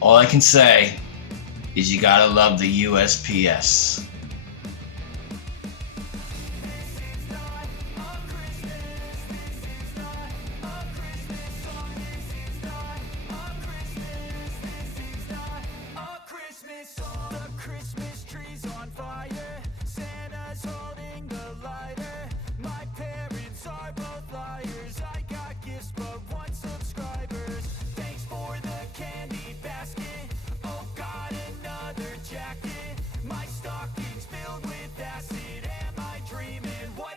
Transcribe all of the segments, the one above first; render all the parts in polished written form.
All I can say is you gotta love the USPS.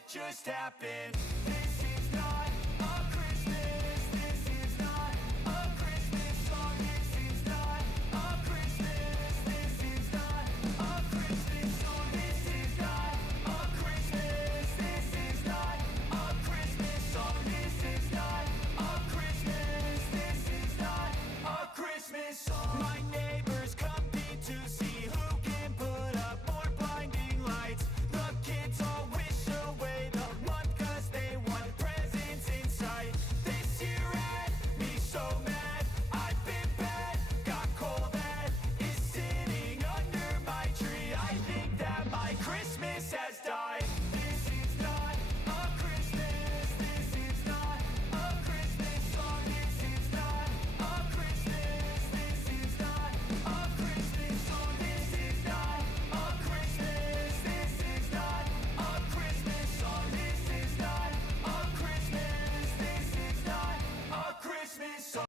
Just happened. This is not a Christmas. This is not a Christmas song. This is not a Christmas. This is not a Christmas song. This is not a Christmas. This is not a Christmas song. This is not a Christmas. This is not a Christmas song. My neighbors compete to see who can put up more blinding lights. The kids all wish away the month 'cause they want presents in sight. This year had me so mad. I've been bad, got coal that is sitting under my tree. I think that my Christmas has died. This is not a Christmas. This is not a Christmas song. This is not a Christmas. This is not a Christmas song. This is not a Christmas. This is not a Christmas song. This is not a Christmas. This is not a Christmas song.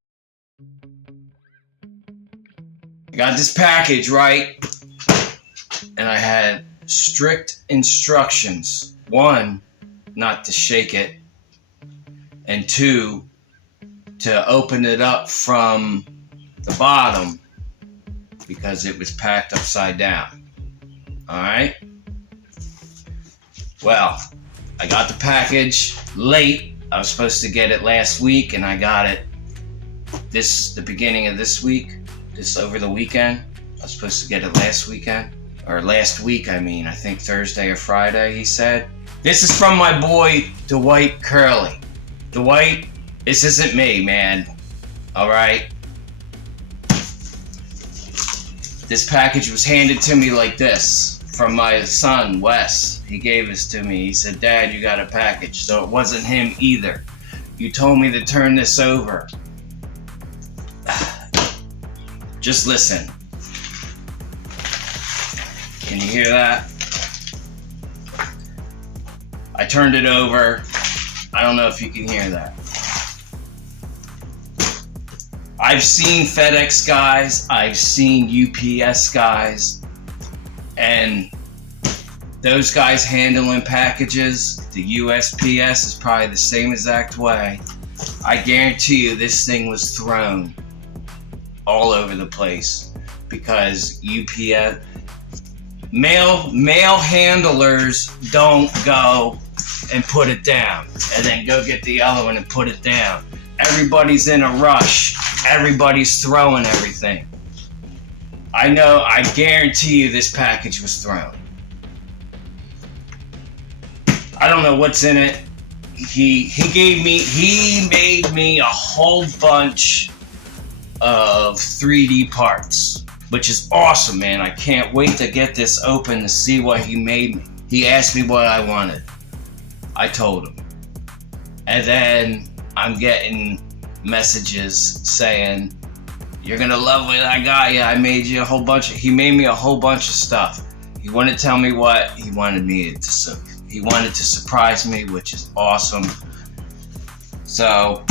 I got this package, right? And I had strict instructions. 1, not to shake it. And 2, to open it up from the bottom because it was packed upside down. Alright? Well, I got the package late. I was supposed to get it last week and I got it the beginning of this week. This over the weekend. I was supposed to get it last weekend. Or last week, I mean. I think Thursday or Friday, he said. This is from my boy, Dwight Curley. Dwight, this isn't me, man. Alright? This package was handed to me like this. From my son, Wes. He gave this to me. He said, Dad, you got a package. So it wasn't him either. You told me to turn this over. Just listen. Can you hear that? I turned it over. I don't know if you can hear that. I've seen FedEx guys. I've seen UPS guys. And those guys handling packages, the USPS is probably the same exact way. I guarantee you this thing was thrown all over the place because UPS mail handlers don't go and put it down and then go get the other one and put it down. Everybody's in a rush. Everybody's throwing everything. I guarantee you this package was thrown. I don't know what's in it. He made me a whole bunch of 3D parts, which is awesome, man. I can't wait to get this open to see what he made me. He asked me what I wanted. I told him. And then I'm getting messages saying, you're gonna love what I got you. I made you a whole bunch he made me a whole bunch of stuff. He wouldn't tell me what he wanted me to he wanted to surprise me, which is awesome. So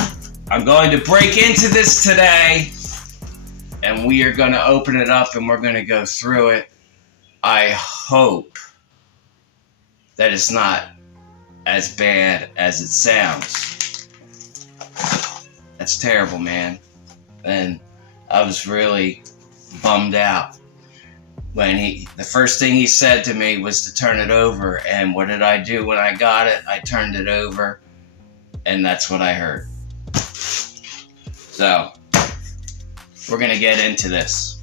I'm going to break into this today and we are gonna open it up and we're gonna go through it. I hope that it's not as bad as it sounds. That's terrible, man. And I was really bummed out when the first thing he said to me was to turn it over. And what did I do when I got it? I turned it over and that's what I heard. So we're gonna get into this.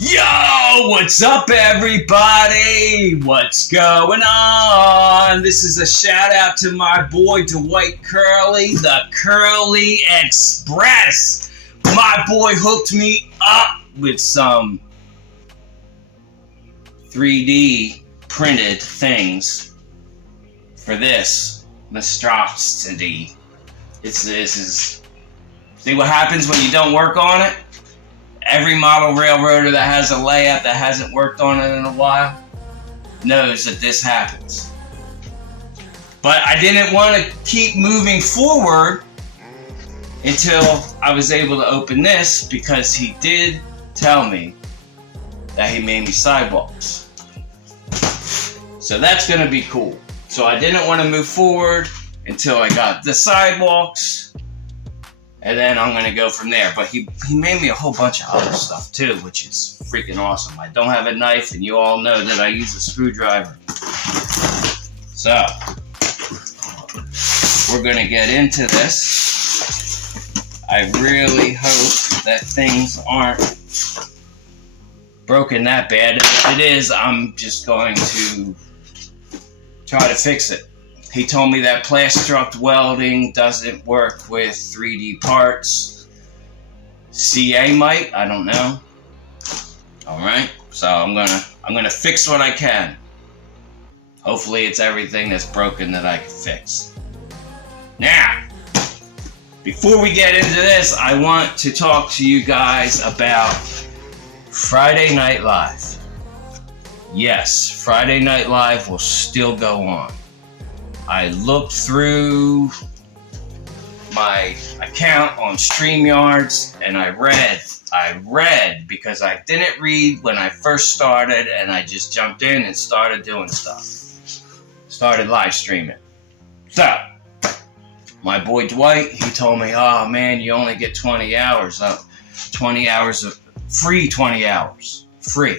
Yo, what's up everybody? What's going on? This is a shout out to my boy Dwight Curley, the Curly Express. My boy hooked me up with some 3D printed things for this monstrosity. This is see what happens when you don't work on it? Every model railroader that has a layout that hasn't worked on it in a while knows that this happens. But I didn't want to keep moving forward until I was able to open this, because he did tell me that he made me sidewalks. So that's going to be cool. So I didn't want to move forward until I got the sidewalks, and then I'm going to go from there. But he made me a whole bunch of other stuff too, which is freaking awesome. I don't have a knife, and you all know that I use a screwdriver. So we're going to get into this. I really hope that things aren't broken that bad. If it is, I'm just going to try to fix it. He told me that Plastruct welding doesn't work with 3D parts. CA might, I don't know. All right, so I'm gonna fix what I can. Hopefully, it's everything that's broken that I can fix. Now, before we get into this, I want to talk to you guys about Friday Night Live. Yes, Friday Night Live will still go on. I looked through my account on StreamYards, and I read because I didn't read when I first started, and I just jumped in and started doing stuff. Started live streaming. So, my boy Dwight, he told me, oh man, you only get 20 hours. 20 hours of free 20 hours. Free.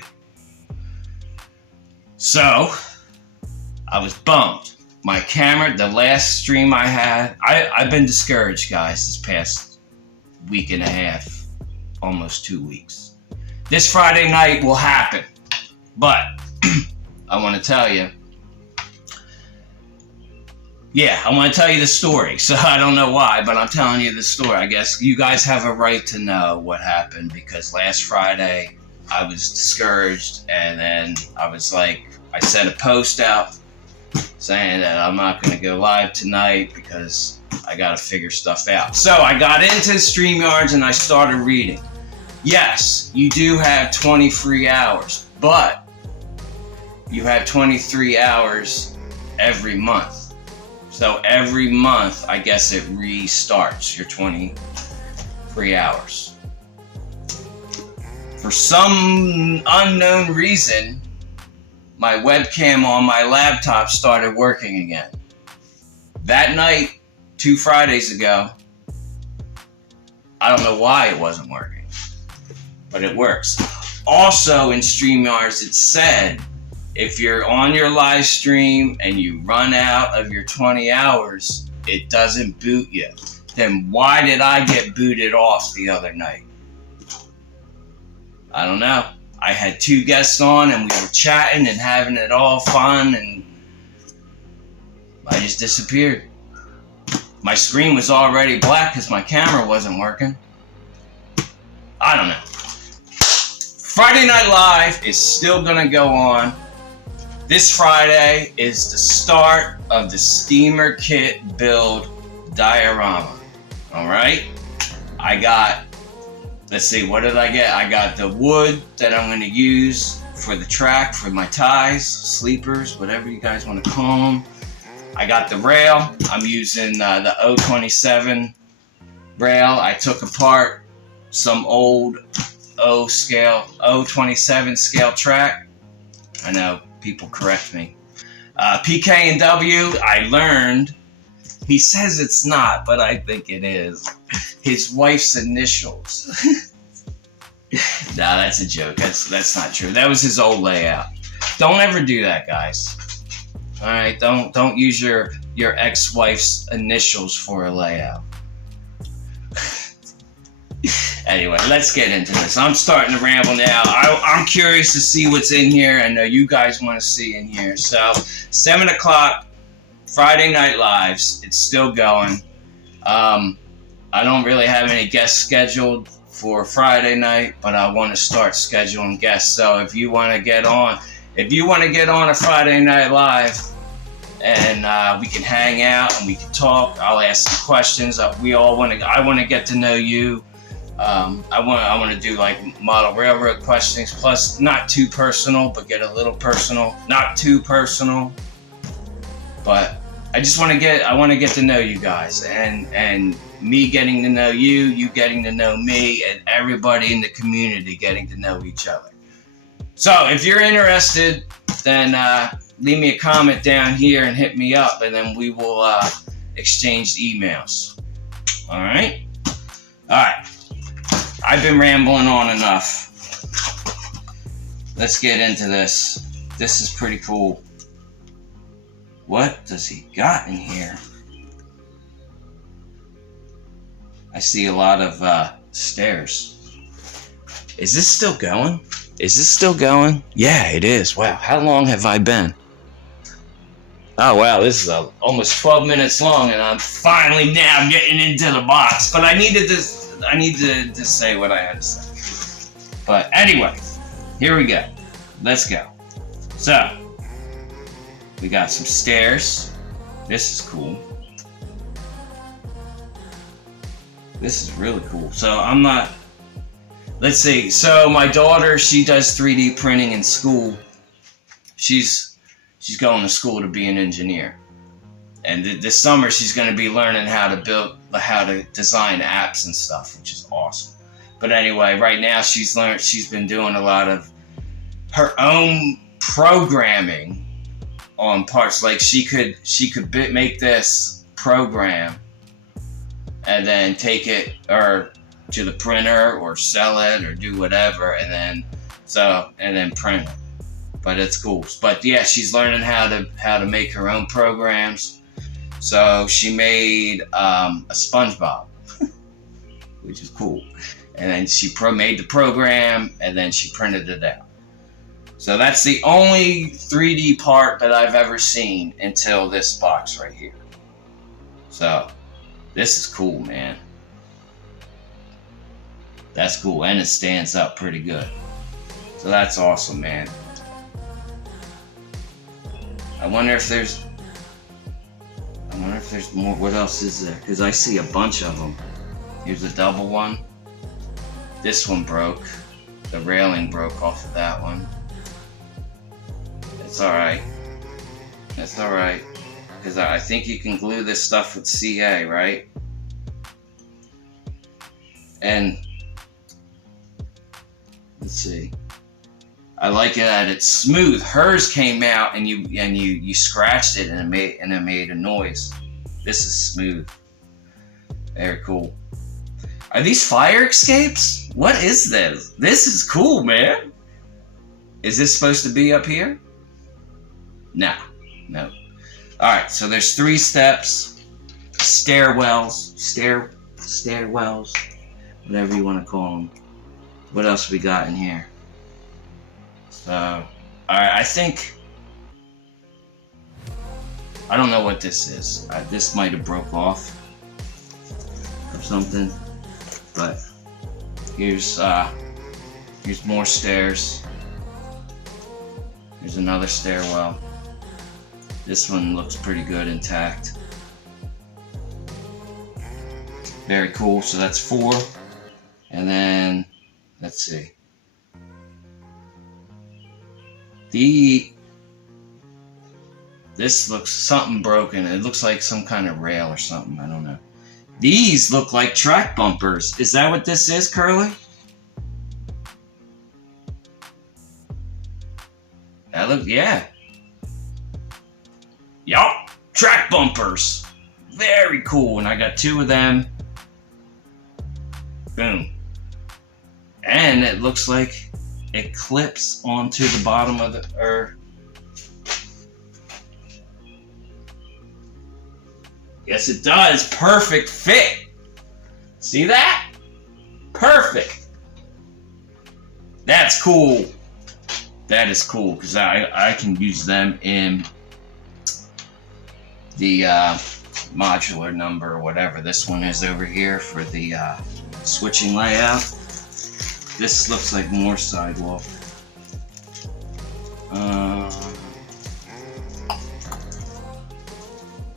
So, I was bummed. My camera, the last stream I had, I've been discouraged, guys, this past week and a half, almost 2 weeks. This Friday night will happen, but I want to tell you, I want to tell you the story. So I don't know why, but I'm telling you the story. I guess you guys have a right to know what happened, because last Friday I was discouraged, and then I was like, I sent a post out saying that I'm not going to go live tonight because I got to figure stuff out. So I got into StreamYards and I started reading. Yes, you do have 20 free hours, but you have 23 hours every month. So every month, I guess it restarts your 20 free hours. For some unknown reason, my webcam on my laptop started working again. That night, 2 Fridays ago, I don't know why it wasn't working, but it works. Also in StreamYards, it said, if you're on your live stream and you run out of your 20 hours, it doesn't boot you. Then why did I get booted off the other night? I don't know. I had 2 guests on and we were chatting and having it all fun, and I just disappeared. My screen was already black because my camera wasn't working. I don't know. Friday Night Live is still going to go on. This Friday is the start of the Steamer Kit build diorama. Alright? I got, let's see, what did I get? I got the wood that I'm going to use for the track, for my ties, sleepers, whatever you guys want to call them. I got the rail. I'm using the 027 rail. I took apart some old 027 scale track. I know, people correct me. PK&W, I learned, he says it's not, but I think it is, his wife's initials. Nah, that's a joke. That's not true. That was his old layout. Don't ever do that, guys. All right, don't use your ex-wife's initials for a layout. Anyway, let's get into this. I'm starting to ramble now. I'm curious to see what's in here. I know you guys want to see in here. So, 7 o'clock, Friday Night Lives. It's still going. I don't really have any guests scheduled for Friday night, but I want to start scheduling guests. So if you want to get on a Friday Night Live, and we can hang out and we can talk, I'll ask some questions. I want to get to know you. I want to do like model railroad questions, plus not too personal, but get a little personal. Not too personal, but I want to get to know you guys, and me getting to know you, you getting to know me, and everybody in the community getting to know each other. So if you're interested, then leave me a comment down here and hit me up, and then we will exchange emails. All right. I've been rambling on enough. Let's get into this. This is pretty cool. What does he got in here? I see a lot of stairs. Is this still going? Yeah, it is. Wow, how long have I been? Oh, wow, this is almost 12 minutes long, and I'm finally now getting into the box. But I need to say what I had to say. But anyway, here we go. Let's go. So, we got some stairs. This is cool. This is really cool. So let's see. So my daughter, she does 3D printing in school. She's going to school to be an engineer. And this summer she's going to be learning how to design apps and stuff, which is awesome. But anyway, right now she's been doing a lot of her own programming on parts. Like she could make this program and then take it or to the printer or sell it or do whatever, and then print it. But it's cool. But yeah, she's learning how to make her own programs. So she made a SpongeBob, which is cool. And then she made the program, and then she printed it out. So that's the only 3D part that I've ever seen until this box right here. So this is cool, man. That's cool, and it stands up pretty good. So that's awesome, man. I wonder if there's more. What else is there? Because I see a bunch of them. Here's a double one. This one broke. The railing broke off of that one. It's alright. It's alright. Because I think you can glue this stuff with CA, right? And let's see. I like it that it's smooth. Hers came out and you scratched it and it made a noise. This is smooth. Very cool. Are these fire escapes? What is this? This is cool, man. Is this supposed to be up here? Nah, no. Alright, so there's 3 steps. Stairwells, whatever you want to call them. What else we got in here? So, alright, I think, I don't know what this is. This might have broke off or something, but here's more stairs. Here's another stairwell. This one looks pretty good, intact. Very cool. So that's 4, and then let's see. This looks something broken. It looks like some kind of rail or something. I don't know. These look like track bumpers. Is that what this is, Curly? That look, yeah. Yup, track bumpers. Very cool. And I got 2 of them. Boom. And it looks like it clips onto the bottom of the, yes it does. Perfect fit. See that? Perfect. That's cool. That is cool, because I can use them in the modular number or whatever this one is over here for the switching layout. This looks like more sidewalk.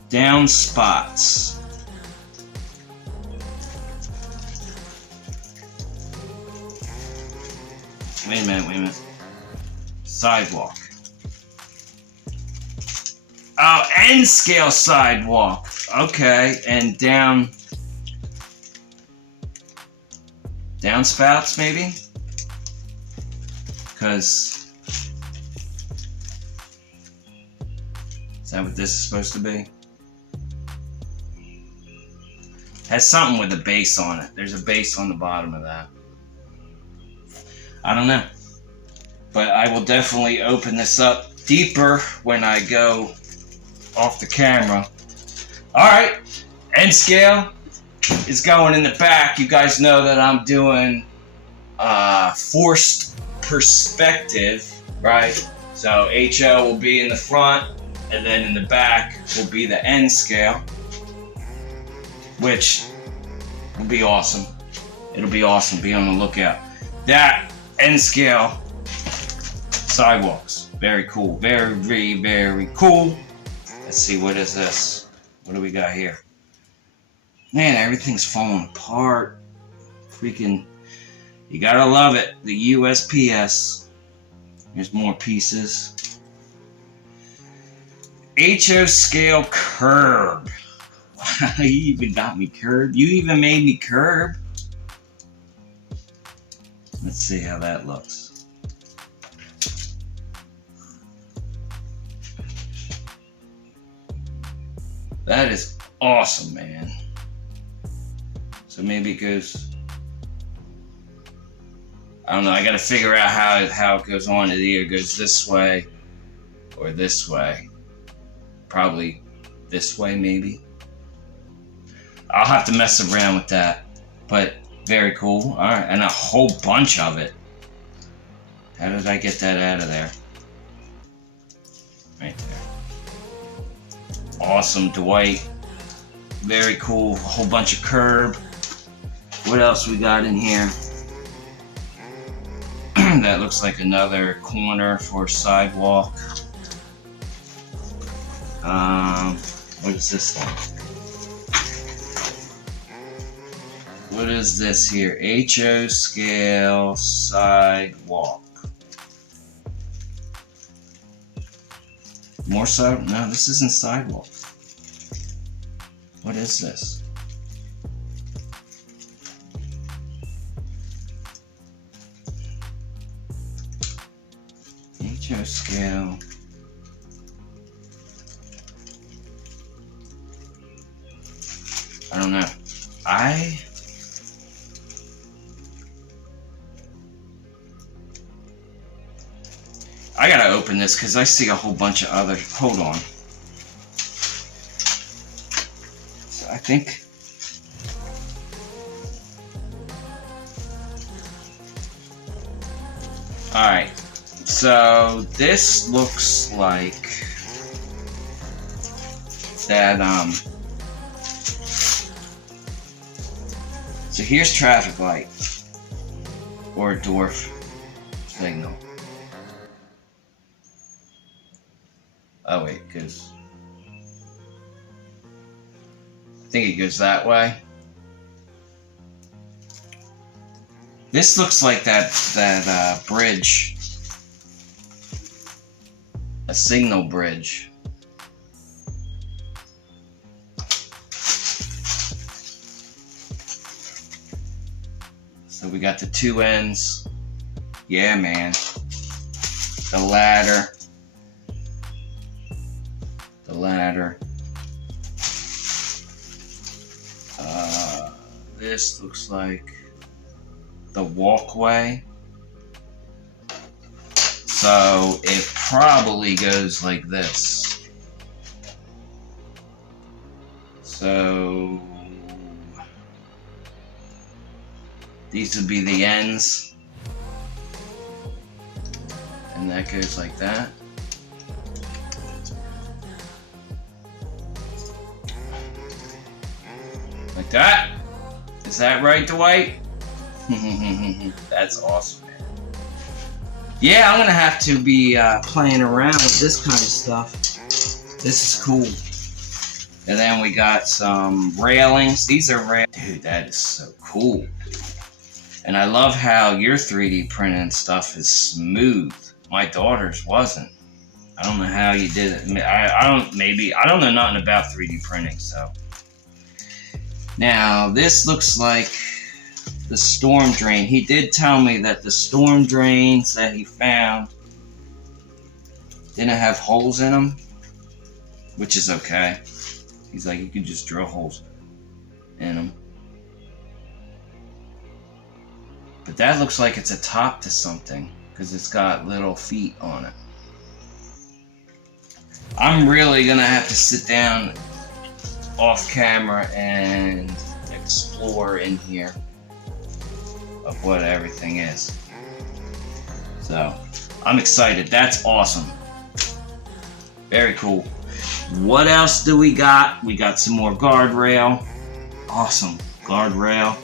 Down spots. Wait a minute. Sidewalk. Oh, N scale sidewalk. Okay, and downspouts maybe? Because is that what this is supposed to be? Has something with a base on it. There's a base on the bottom of that. I don't know. But I will definitely open this up deeper when I go off the camera. Alright, N scale is going in the back. You guys know that I'm doing forced perspective, right? So HO will be in the front, and then in the back will be the N scale, which will be awesome. It'll be awesome. Be on the lookout. That N scale sidewalks. Very cool. Very, very cool. Let's see, what is this? What do we got here? Man, everything's falling apart. Freaking, you gotta love it. The USPS. Here's more pieces. HO scale curb. You even got me curb. You even made me curb. Let's see how that looks. That is awesome, man. So maybe it goes, I don't know, I gotta figure out how it goes on. It either goes this way or this way. Probably this way, maybe. I'll have to mess around with that, but very cool. All right, and a whole bunch of it. How did I get that out of there? Right there. Awesome, Dwight. Very cool. A whole bunch of curb. What else we got in here? That looks like another corner for sidewalk. What is this one? What is this here? HO scale sidewalk. More side? No, this isn't sidewalk. What is this? HO scale. I don't know. I gotta open this because I see a whole bunch of other. Hold on. So I think. Alright. So this looks like that, so here's traffic light. Or dwarf signal. Oh wait, because I think it goes that way. This looks like that bridge, a signal bridge. So we got the two ends. Yeah, man. The ladder. This looks like the walkway. So it probably goes like this. So these would be the ends. And that goes like that. Like that. Is that right, Dwight? That's awesome, man. Yeah, I'm gonna have to be playing around with this kind of stuff. This is cool. And then we got some railings. These are Dude, that is so cool. And I love how your 3D printing stuff is smooth. My daughter's wasn't. I don't know how you did it. I don't know nothing about 3D printing, so. Now, this looks like the storm drain. He did tell me that the storm drains that he found didn't have holes in them, which is okay. He's like, you can just drill holes in them. But that looks like it's a top to something, because it's got little feet on it. I'm really gonna have to sit down off camera and explore in here of what everything is. So, I'm excited. That's awesome. Very cool. What else do we got? We got some more guardrail. Awesome. Guardrail.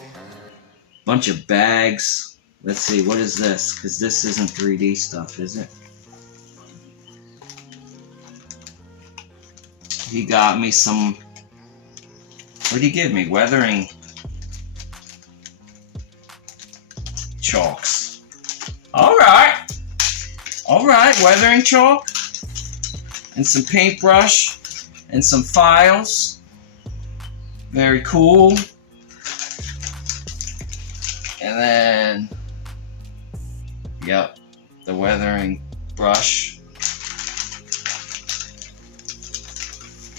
Bunch of bags. Let's see, what is this? Because this isn't 3D stuff, is it? He got me some... What did he give me? Weathering chalks. Alright. Alright, weathering chalk. And some paintbrush. And some files. Very cool. And then... Yep. The weathering brush.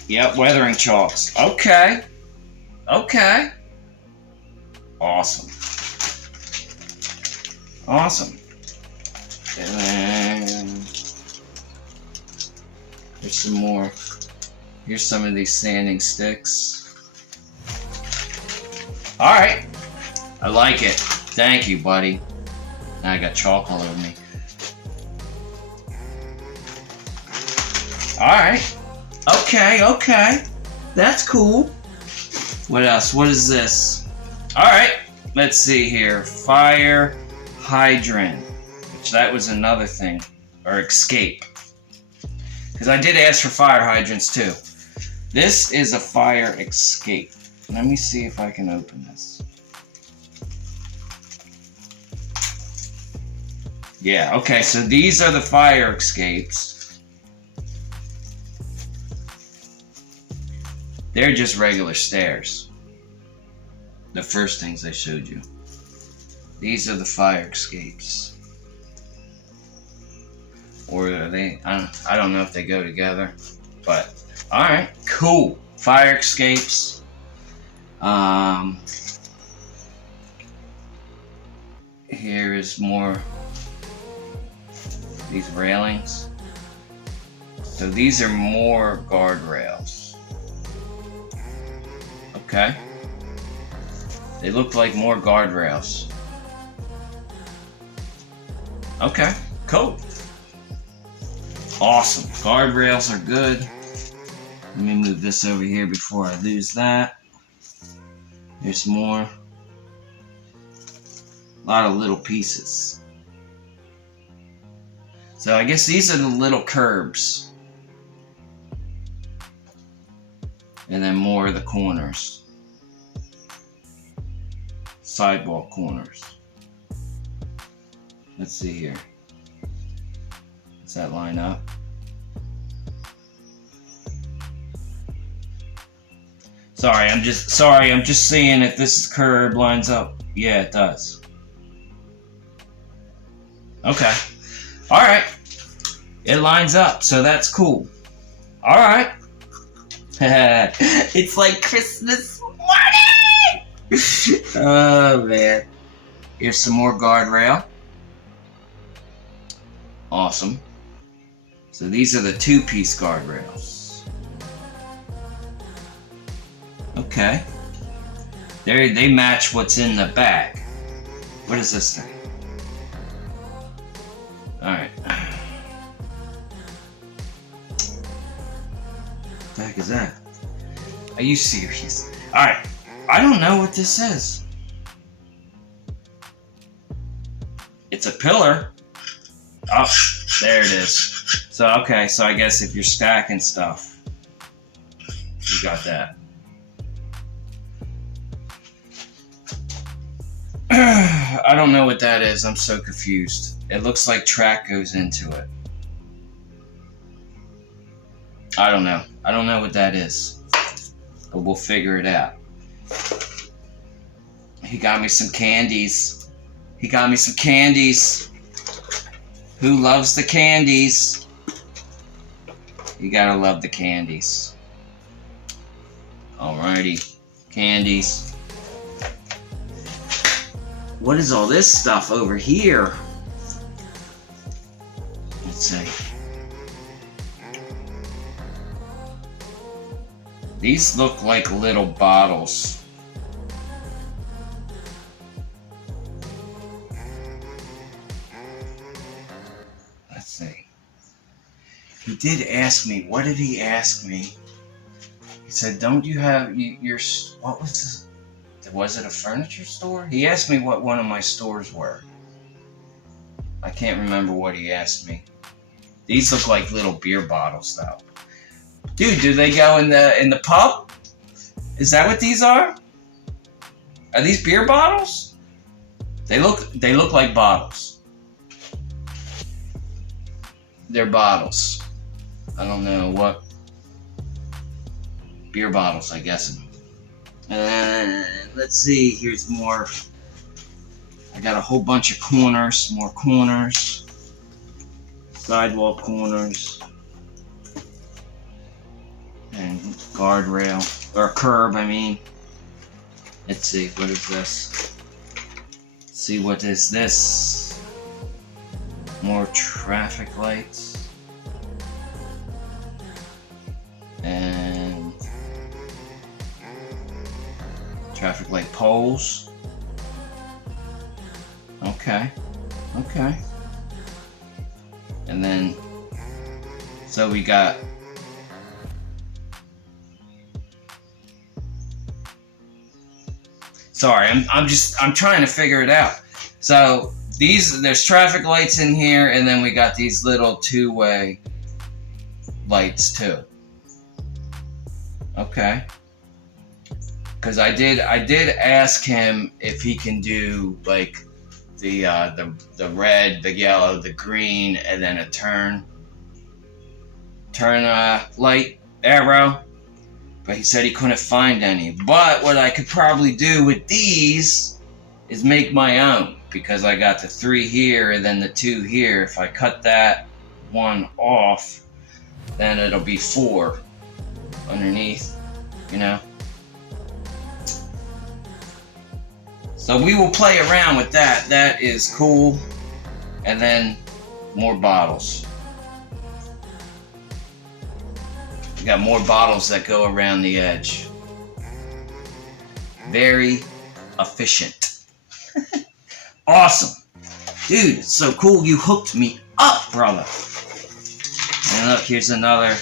Yep, weathering chalks. Okay. Okay. Awesome. Awesome. And then there's some more. Here's some of these sanding sticks. Alright. I like it. Thank you, buddy. Now I got chalk all over me. Alright. Okay, okay. That's cool. What else? What is this? Alright. Let's see here. Fire hydrant. Which that was another thing. Or escape. Because I did ask for fire hydrants too. This is a fire escape. Let me see if I can open this. Yeah, okay, so these are the fire escapes. They're just regular stairs. The first things I showed you. These are the fire escapes. Or are they, I don't know if they go together. But, alright, cool. Fire escapes. Here is more, these railings. So these are more guardrails. Okay. They look like more guardrails. Okay, cool. Awesome. Guardrails are good. Let me move this over here before I lose that. There's more. A lot of little pieces. So I guess these are the little curbs. And then more of the corners. Sidewalk corners. Let's see here. Does that line up? Sorry, I'm just seeing if this curb lines up. Yeah, it does. Okay. Alright. It lines up, so that's cool. Alright. It's like Christmas morning! Oh, man. Here's some more guardrail. Awesome. So these are the two-piece guardrails. Okay. They match what's in the bag. What is this thing? Alright. What the heck is that? Are you serious? Alright. I don't know what this is. It's a pillar. Oh, there it is. So, okay, so I guess if you're stacking stuff, you got that. I don't know what that is. I'm so confused. It looks like track goes into it. I don't know. I don't know what that is. But we'll figure it out. He got me some candies. He got me some candies. Who loves the candies? You gotta love the candies. Alrighty. Candies. What is all this stuff over here? Let's see. These look like little bottles. Let's see. He did ask me. What did he ask me? He said, "Don't you have your what was this? Was it a furniture store?" He asked me what one of my stores were. I can't remember what he asked me. These look like little beer bottles, though. Dude, do they go in the pub? Is that what these are? Are these beer bottles? They look like bottles. They're bottles. I don't know what. Beer bottles, I guess. Let's see. Here's more. I got a whole bunch of corners. More corners. Sidewall corners. And guardrail. Or curb, I mean. Let's see. What is this? Let's see, what is this? More traffic lights. And traffic light poles. Okay. Okay. And then, so we got sorry, I'm trying to figure it out. So there's traffic lights in here, and then we got these little two-way lights too. Okay. Because I did ask him if he can do like the red, the yellow, the green, and then a turn light arrow. But he said he couldn't find any. But what I could probably do with these is make my own, because I got the 3 here and then the 2 here. If I cut that one off, then it'll be 4 underneath, you know. So we will play around with that. That is cool. And then more bottles. We got more bottles that go around the edge. Very efficient. Awesome. Dude, it's so cool. You hooked me up, brother. And look, here's another.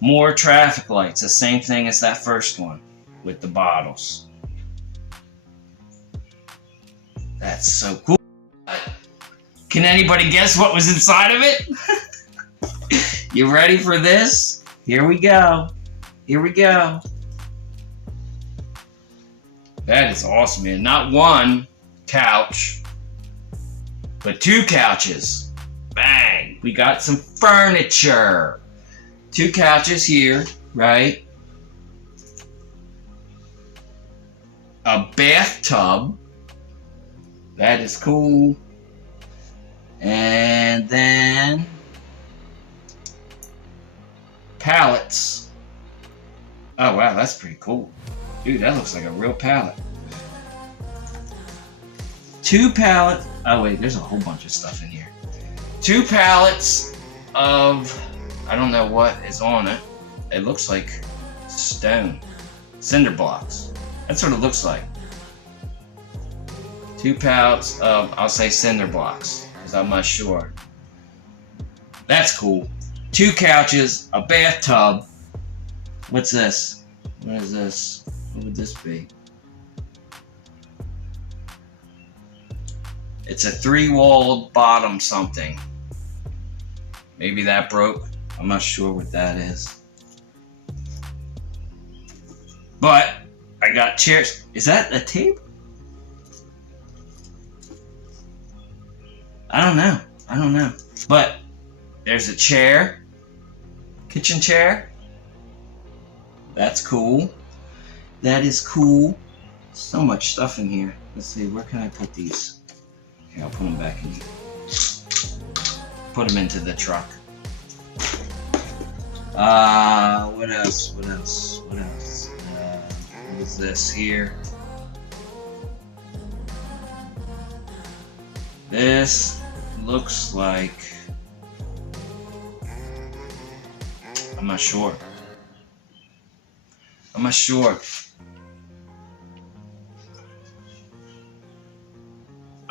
More traffic lights. The same thing as that first one with the bottles. That's so cool. Can anybody guess what was inside of it? You ready for this? Here we go. Here we go. That is awesome, man. Not one couch, but 2 couches. Bang. We got some furniture. 2 couches here, right? A bathtub. That is cool. And then pallets. Oh wow, that's pretty cool. Dude, that looks like a real pallet. 2 pallets. Oh wait, there's a whole bunch of stuff in here. 2 pallets of, I don't know what is on it. It looks like stone. Cinder blocks. That's what it looks like. 2 pallets of, I'll say cinder blocks, because I'm not sure. That's cool. 2 couches, a bathtub. What's this? What is this? What would this be? It's a 3-walled bottom something. Maybe that broke. I'm not sure what that is. But I got chairs. Is that a table? I don't know. But there's a chair. Kitchen chair. That's cool. That is cool. So much stuff in here. Let's see, where can I put these? Here, I'll put them back in here. Put them into the truck. What else? What is this here? This looks like... I'm not sure. I'm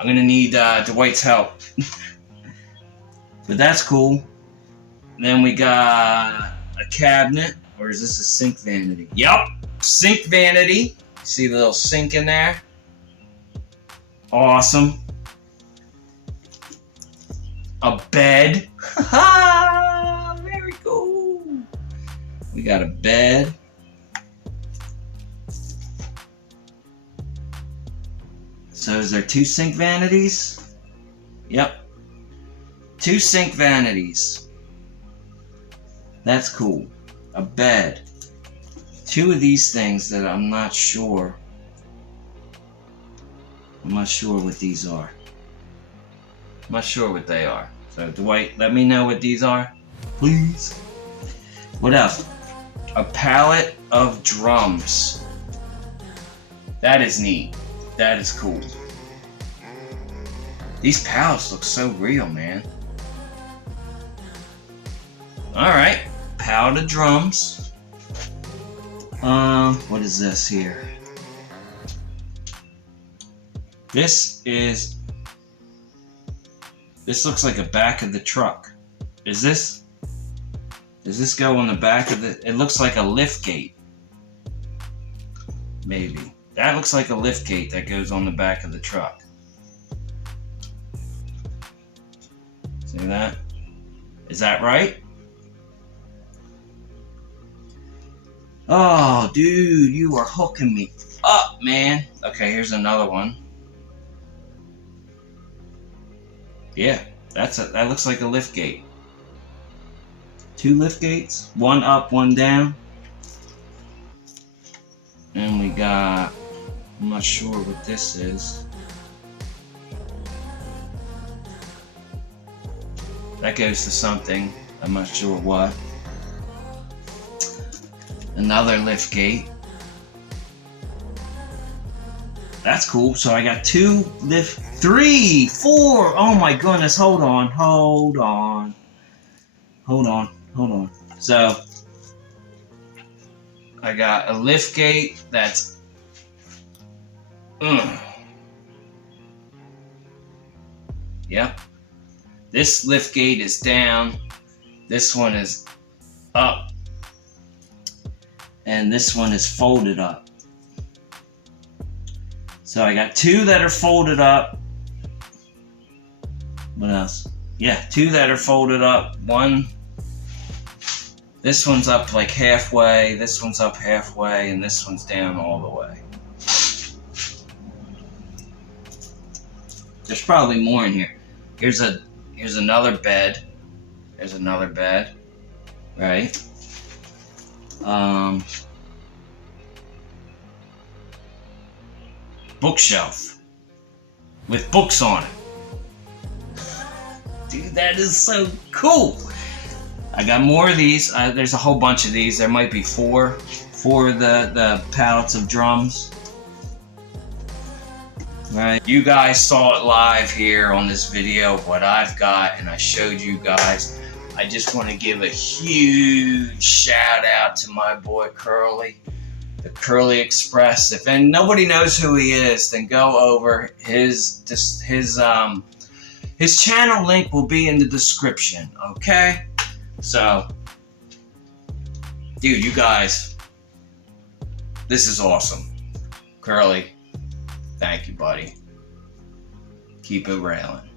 gonna need Dwight's help. But that's cool. Then we got a cabinet. Or is this a sink vanity? Yep, sink vanity. See the little sink in there? Awesome. A bed. Very cool. We got a bed. So is there 2 sink vanities? Yep. 2 sink vanities. That's cool. A bed. 2 of these things that I'm not sure. I'm not sure what these are. I'm not sure what they are. So Dwight, let me know what these are, please. What else? A pallet of drums. That is neat. That is cool. These pallets look so real, man. Alright. Pallet of drums. What is this here? This looks like a back of the truck. Does this go on the back of the... It looks like a lift gate. Maybe. That looks like a lift gate that goes on the back of the truck. See that? Is that right? Oh, dude, you are hooking me up, man. Okay, here's another one. Yeah, that looks like a lift gate. 2 lift gates, 1 up, 1 down. And we got, I'm not sure what this is. That goes to something, I'm not sure what. Another lift gate. That's cool. So I got 2 lift, 3, 4. Oh my goodness, hold on. So I got a lift gate that's Yep. This lift gate is down. This one is up. And this one is folded up. So I got 2 that are folded up. What else? Yeah, 2 that are folded up. This one's up like halfway, this one's up halfway, and this one's down all the way. There's probably more in here. Here's another bed. There's another bed. Right? Bookshelf with books on it. Dude, that is so cool. I got more of these. There's a whole bunch of these. There might be 4 of the pallets of drums. Right. You guys saw it live here on this video, what I've got, and I showed you guys. I just want to give a huge shout out to my boy Curly, the Curly Express. If nobody knows who he is, then go over. His channel link will be in the description, okay? So, dude, you guys, this is awesome. Curly, thank you, buddy. Keep it railing.